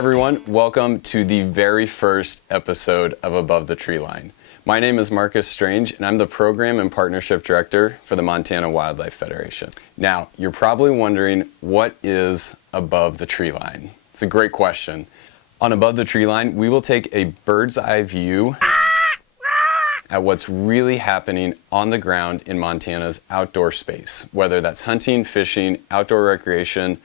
everyone, welcome to the very first episode of Above the Treeline. My name is Marcus Strange and I'm the Program and Partnership Director for the Montana Wildlife Federation. Now, you're probably wondering, what is Above the Treeline? It's a great question. On Above the Treeline, we will take a bird's eye view at what's really happening on the ground in Montana's outdoor space. Whether that's hunting, fishing, outdoor recreation,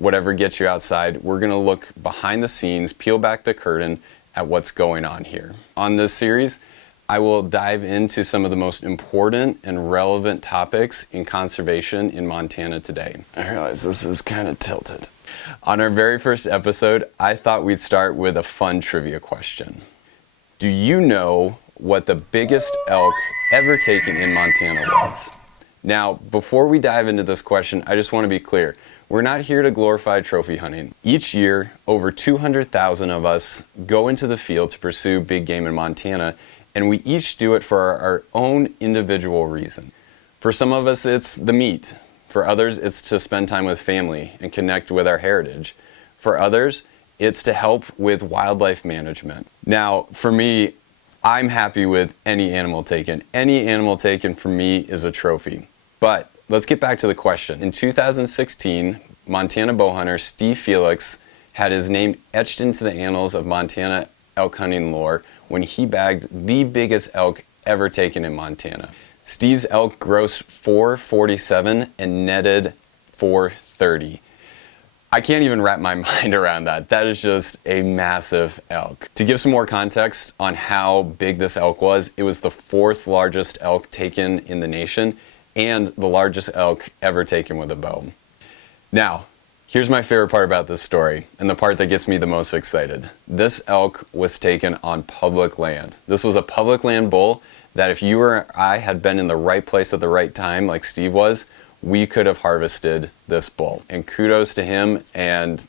whatever gets you outside, we're gonna look behind the scenes, peel back the curtain at what's going on here. On this series, I will dive into some of the most important and relevant topics in conservation in Montana today. I realize this is kind of tilted. On our very first episode, I thought we'd start with a fun trivia question. Do you know what the biggest elk ever taken in Montana was? Now, before we dive into this question, I just want to be clear. We're not here to glorify trophy hunting. Each year, over 200,000 of us go into the field to pursue big game in Montana, and we each do it for our own individual reason. For some of us, it's the meat. For others, it's to spend time with family and connect with our heritage. For others, it's to help with wildlife management. Now, for me, I'm happy with any animal taken. Any animal taken for me is a trophy. But let's get back to the question. In 2016, Montana bow hunter Steve Felix had his name etched into the annals of Montana elk hunting lore when he bagged the biggest elk ever taken in Montana. Steve's elk grossed $447 and netted $430. I can't even wrap my mind around that. That is just a massive elk. To give some more context on how big this elk was, it was the fourth largest elk taken in the nation and the largest elk ever taken with a bow. Now, here's my favorite part about this story, and the part that gets me the most excited. This elk was taken on public land. This was a public land bull that if you or I had been in the right place at the right time, like Steve was, we could have harvested this bull. And kudos to him, and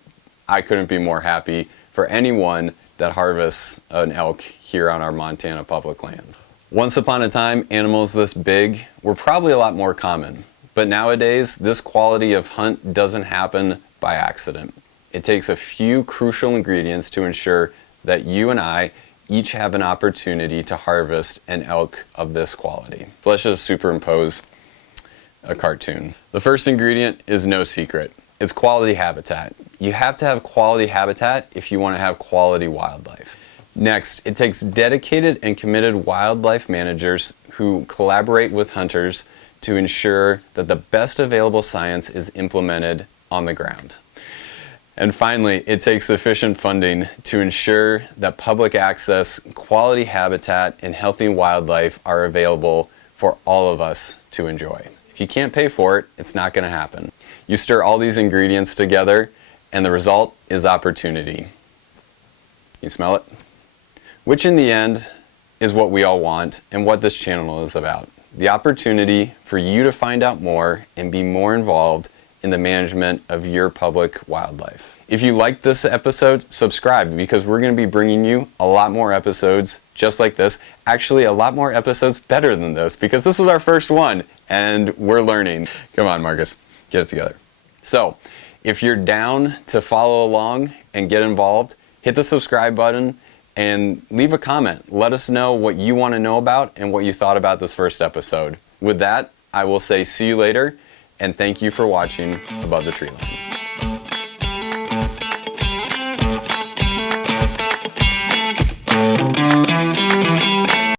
I couldn't be more happy for anyone that harvests an elk here on our Montana public lands. Once upon a time, animals this big were probably a lot more common. But nowadays, this quality of hunt doesn't happen by accident. It takes a few crucial ingredients to ensure that you and I each have an opportunity to harvest an elk of this quality. So let's just superimpose a cartoon. The first ingredient is no secret. It's quality habitat. You have to have quality habitat if you want to have quality wildlife. Next, it takes dedicated and committed wildlife managers who collaborate with hunters to ensure that the best available science is implemented on the ground. And finally, it takes sufficient funding to ensure that public access, quality habitat, and healthy wildlife are available for all of us to enjoy. If you can't pay for it, it's not going to happen. You stir all these ingredients together, and the result is opportunity. You smell it? Which in the end is what we all want and what this channel is about. The opportunity for you to find out more and be more involved in the management of your public wildlife. If you liked this episode, subscribe, because we're going to be bringing you a lot more episodes just like this. Actually, a lot more episodes better than this, because this was our first one and we're learning. Come on, Marcus, get it together. So, if you're down to follow along and get involved, hit the subscribe button and leave a comment. Let us know what you want to know about and what you thought about this first episode. With that, I will say see you later, and thank you for watching Above the Treeline.